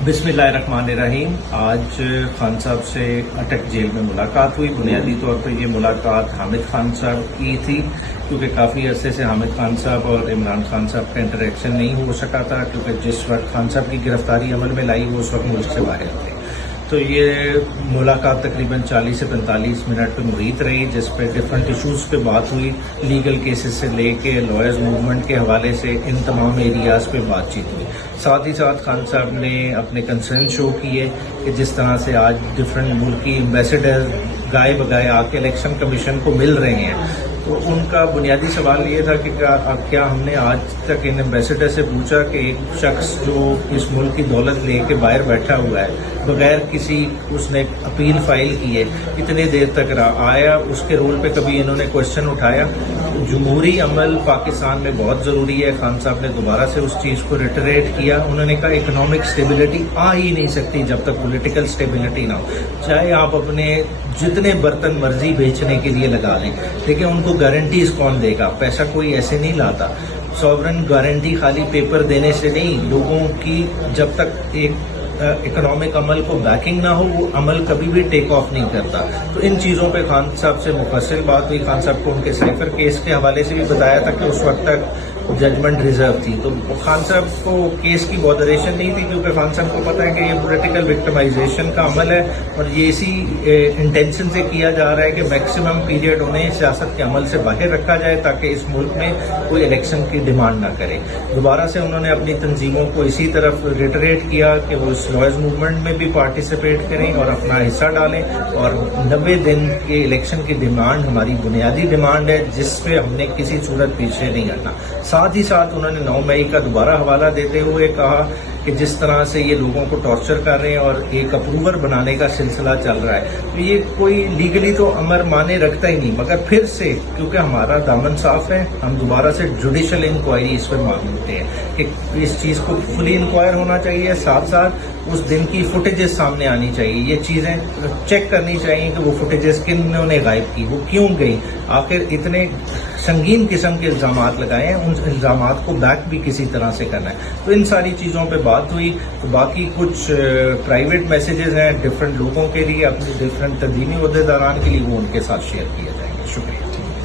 बिस्मिल्लाहिर्रहमानिर्रहीम। आज खान साहब से अटक जेल में मुलाकात हुई। बुनियादी तौर पर यह मुलाकात हामिद खान साहब की थी, क्योंकि काफ़ी अरसे से हामिद खान साहब और इमरान खान साहब का इंटरेक्शन नहीं हो सका था, क्योंकि जिस वक्त खान साहब की गिरफ्तारी अमल में लाई वो उस वक्त मुल्क से बाहर थे। तो ये मुलाकात तकरीबन 40 से 45 मिनट पे मुहित रही, जिस पे डिफरेंट इशूज़ पे बात हुई। लीगल केसेस से लेके लॉयर्स मूवमेंट के हवाले से इन तमाम एरियाज़ पे बातचीत हुई। साथ ही साथ खान साहब ने अपने कंसर्न शो किए कि जिस तरह से आज डिफरेंट मुल्क की एम्बेसडर गाए बगाए आके इलेक्शन कमीशन को मिल रहे हैं, तो उनका बुनियादी सवाल ये था कि क्या हमने आज तक इन एम्बेसडर से पूछा कि एक शख्स जो इस मुल्क की दौलत लेके बाहर बैठा हुआ है बगैर किसी उसने अपील फाइल की है, इतने देर तक आया, उसके रोल पे कभी इन्होंने क्वेश्चन उठाया? जमहूरी अमल पाकिस्तान में बहुत ज़रूरी है। खान साहब ने दोबारा से उस चीज़ को रिटरेट किया। उन्होंने कहा इकोनॉमिक स्टेबिलिटी आ ही नहीं सकती जब तक पॉलिटिकल स्टेबिलिटी ना हो। चाहे आप अपने जितने बर्तन मर्जी बेचने के लिए लगा लें, लेकिन उनको गारंटीज कौन देगा? पैसा कोई ऐसे नहीं लाता। सॉवरन गारंटी खाली पेपर देने से नहीं, लोगों की जब तक एक इकोनॉमिक अमल को बैकिंग ना हो वो अमल कभी भी टेक ऑफ नहीं करता। तो इन चीज़ों पे खान साहब से मुफस्सिल बात हुई। खान साहब को उनके साइफर केस के हवाले से भी बताया था कि उस वक्त तक जजमेंट रिजर्व थी। तो खान साहब को केस की बॉदरेशन नहीं थी, क्योंकि खान साहब को पता है कि ये पॉलिटिकल विक्टिमाइजेशन का अमल है और ये इसी इंटेंशन से किया जा रहा है कि मैक्सिमम पीरियड उन्हें सियासत के अमल से बाहर रखा जाए ताकि इस मुल्क में कोई इलेक्शन की डिमांड ना करे। दोबारा से उन्होंने अपनी तंजीमों को इसी तरफ रिटरेट किया कि वो इस लॉयर्स मूवमेंट में भी पार्टिसिपेट करें और अपना हिस्सा डालें, और 90 दिन के इलेक्शन की डिमांड हमारी बुनियादी डिमांड है, जिस पे हमने किसी सूरत पीछे नहीं हटना। साथ ही साथ उन्होंने 9 मई का दोबारा हवाला देते हुए कहा कि जिस तरह से ये लोगों को टॉर्चर कर रहे हैं और एक अप्रूवर बनाने का सिलसिला चल रहा है, तो ये कोई लीगली तो अमर माने रखता ही नहीं, मगर फिर से क्योंकि हमारा दामन साफ है, हम दोबारा से जुडिशल इंक्वायरी इस पर मांगते हैं कि इस चीज़ को फुली इंक्वायर होना चाहिए। साथ साथ उस दिन की फुटेजेस सामने आनी चाहिए। ये चीज़ें चेक करनी चाहिए कि वो फुटेजेस किन्होंने गायब की, वो क्यों गई, आखिर इतने संगीन किस्म के इल्ज़ामात लगाए हैं, उन इल्ज़ामात को बैक भी किसी तरह से करना है। तो इन सारी चीज़ों पे बात हुई। तो बाकी कुछ प्राइवेट मैसेजेस हैं डिफरेंट लोगों के लिए, अपने डिफरेंट तंजीमी ओहदेदारान के लिए, वो उनके साथ शेयर किए जाएंगे। शुक्रिया।